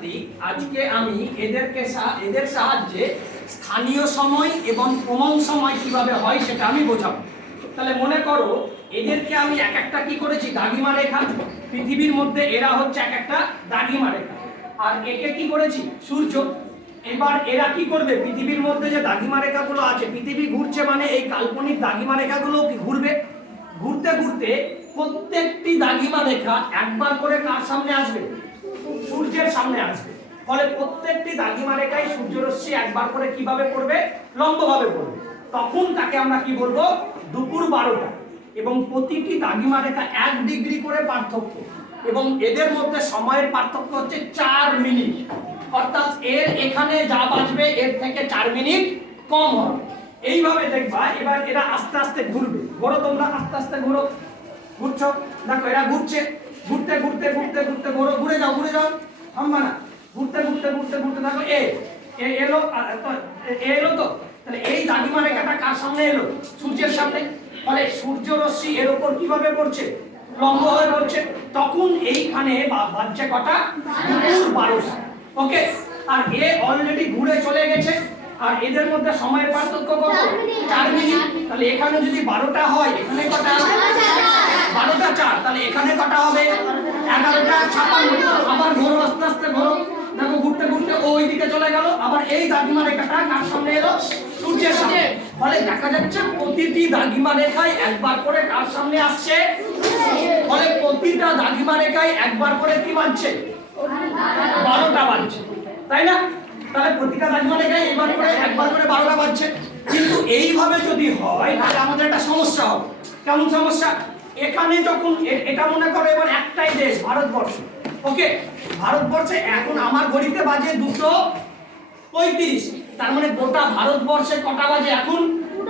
ছাত্রছাত্রী, আজকে আমি এদের সাহায্যে স্থানীয় সময় এবং প্রমাণ সময় কিভাবে হয় সেটা আমি বোঝাবো। তাহলে মনে করো এদেরকে আমি এক একটা কি করেছি, দাগিমা রেখা। পৃথিবীর মধ্যে এরা হচ্ছে এক একটা দাগিমা রেখা, আর একে কি করেছি, সূর্য। এবার এরা কি করবে, পৃথিবীর মধ্যে যে দাগিমা রেখাগুলো আছে, পৃথিবী ঘুরছে মানে এই কাল্পনিক দাগিমা রেখাগুলো কি ঘুরবে। ঘুরতে ঘুরতে প্রত্যেকটি দাগিমা রেখা একবার করে কার সামনে আসবে, সূর্যের সামনে আসবে। ফলে প্রত্যেকটি দাগিমা রেখায় সূর্যরশ্মি একবার করে কিভাবে পড়বে, লম্বভাবে পড়বে। তখন তাকে আমরা কি বলবো, দুপুর 12টা। এবং প্রতিটি দাগিমা রেখা 1 ডিগ্রি করে পার্থক্য, এবং এদের মধ্যে সময়ের পার্থক্য হচ্ছে 4 মিনিট। অর্থাৎ এর এখানে যা বাজবে এর থেকে 4 মিনিট কম হবে। এইভাবে দেখবা এবার এরা আস্তে আস্তে ঘুরবে। ঘোরো তোমরা, আস্তে আস্তে ঘুরো। ঘুরছো, দেখো এরা ঘুরছে। ঘুরতে ঘুরতে ঘুরতে ঘুরতে ঘোরো, ঘুরে যাও ঘুরে যাও, থামবা না। ঘুরতে ঘুরতে ঘুরতে ঘুরতে দেখো এলো তো। তাহলে এই দাগিমা রেখাটা কার সামনে এলো, সূর্যের সামনে। ফলে সূর্য রশ্মি এর উপর কিভাবে পড়ছে, লম্ব হয়ে পড়ছে। তখন এইখানে বাজছে কটা, দুপুর 12টা। ওকে, আর এ অলরেডি ঘুরে চলে গেছে। আর এদের মধ্যে সময়ের পার্থক্য কত, 4 মিনিট। তাহলে এখানে যদি 12টা হয়, এখানে কটা, 12টা 4, তাহলে এখানে কটা হবে, 11টা 56। আবার ঘোরো, আস্তে আস্তে ঘোরো। দেখো ঘুরতে ঘুরতে ওই দিকে চলে গেল। আবার এই দাগিমা রেখাটা কার সামনে এলো, সূর্যের সামনে। ফলে দেখা যাচ্ছে প্রতিটি দাগিমা রেখায় একবার করে কার সামনে আসছে। ফলে প্রতিটা দাগিমা রেখায় একবার করে কি বাজছে, 12টা বাজছে, তাই না? তাহলে প্রতিটা দাগিমা রেখায় একবার করে 12টা বাজছে। কিন্তু এইভাবে যদি হয় তাহলে আমাদের একটা সমস্যা হবে। কেমন সমস্যা, এখানে যখন এটা মনে করো এবার একটাই দেশ, ভারতবর্ষ। ওকে, ভারতবর্ষে এখন আমার ঘড়িতে বাজে 2:35। তার মানে গোটা ভারতবর্ষে কটা বাজে এখন,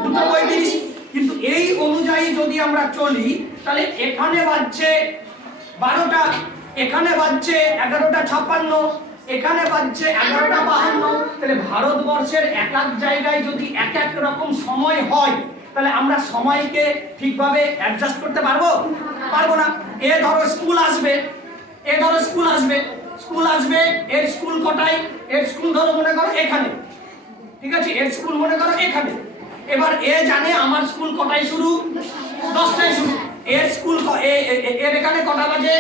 2:35। কিন্তু এই অনুযায়ী যদি আমরা চলি তাহলে এখানে বাজছে 12টা, এখানে বাজছে 11:56, এখানে বাজছে 11:52। তাহলে ভারতবর্ষের এক এক জায়গায় যদি এক এক রকম সময় হয় তাহলে আমরা সময়কে ঠিকভাবে অ্যাডজাস্ট করতে পারবো না। ধরো স্কুল আসবে, স্কুল আসবে, এর স্কুল কটায়, এর স্কুল ধরো মনে করো এখানে, ঠিক আছে, এর স্কুল মনে করো এখানে। এবার এ জানে আমার স্কুল কটায় শুরু, 10টায় শুরু। এর স্কুল এর এখানে কটা বাজে,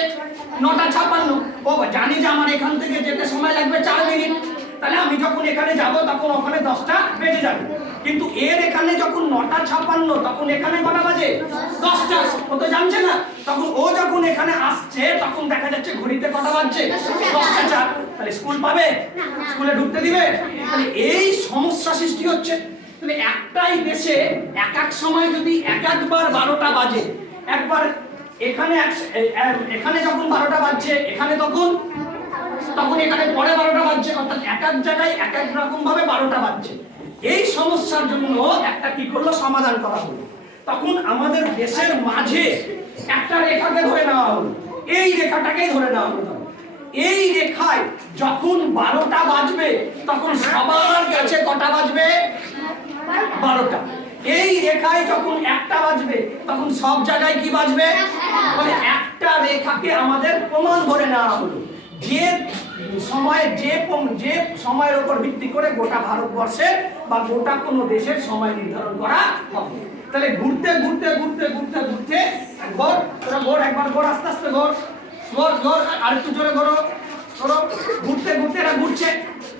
9:56। ও জানি যে আমার এখান থেকে যেতে সময় লাগবে 4 মিনিট। তাহলে আমি যখন এখানে যাব তখন ওখানে 10টা বেজে যাবে। কিন্তু এর এখানে যখন 9:56, তখন এখানে কটা বাজে, 10টা। ও তো জানছে না। তখন ও যখন এখানে আসছে তখন দেখা যাচ্ছে ঘড়িতে কটা বাজছে, 10:04। তাহলে স্কুল পাবে, স্কুলে ঢুকতে দিবে। তাহলে এই সমস্যা সৃষ্টি হচ্ছে। তাহলে একটাই দেশে এক এক সময় যদি একবার 12টা বাজে, একবার এখানে যখন 12টা বাজছে এখানে তখন এখানে পরে 12টা বাজছে। অর্থাৎ এক এক জায়গায় এক এক রকম ভাবে 12টা বাজছে। এই সমস্যার জন্য একটা কি করলো, সমাধান করা হলো। তখন আমাদের দেশের মাঝে একটা রেখাকে ধরে নেওয়া হলো, এই রেখাটাকেই ধরে নেওয়া হলো। এই রেখায় যখন 12টা বাজবে তখন সবার কাছে কটা বাজবে, 12টা। এই রেখায় যখন 1টা বাজবে তখন সব জায়গায় কি বাজবে। মানে একটা রেখাকে আমাদের প্রমাণ ধরে নেওয়া হলো, যে সময়ের উপর ভিত্তি করে গোটা ভারতবর্ষের বা গোটা কোনো দেশের সময় নির্ধারণ করা হবে। তাহলে ঘুরতে ঘুরতে ঘুরতে ঘুরতে ঘুরতে একবার ঘোর, আস্তে আস্তে ঘোর, আর একটু জোরে ঘোরো। ঘুরতে ঘুরতে এরা ঘুরছে।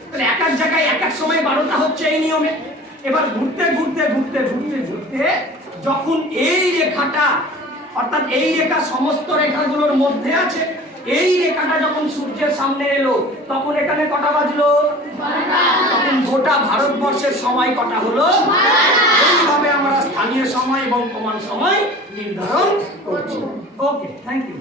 তাহলে এক এক জায়গায় এক এক সময় 12টা হচ্ছে এই নিয়মে। এবার ঘুরতে ঘুরতে ঘুরতে ঘুরতে ঘুরতে যখন এই রেখাটা, অর্থাৎ এই রেখা সমস্ত রেখাগুলোর মধ্যে আছে, এই রেখাটা যখন সূর্যের সামনে এলো তখন এখানে কটা বাজলো, তখন গোটা ভারতবর্ষের সময় কটা হলো। এইভাবে আমরা স্থানীয় সময় এবং প্রমাণ সময় নির্ধারণ করছি। ওকে, থ্যাংক ইউ।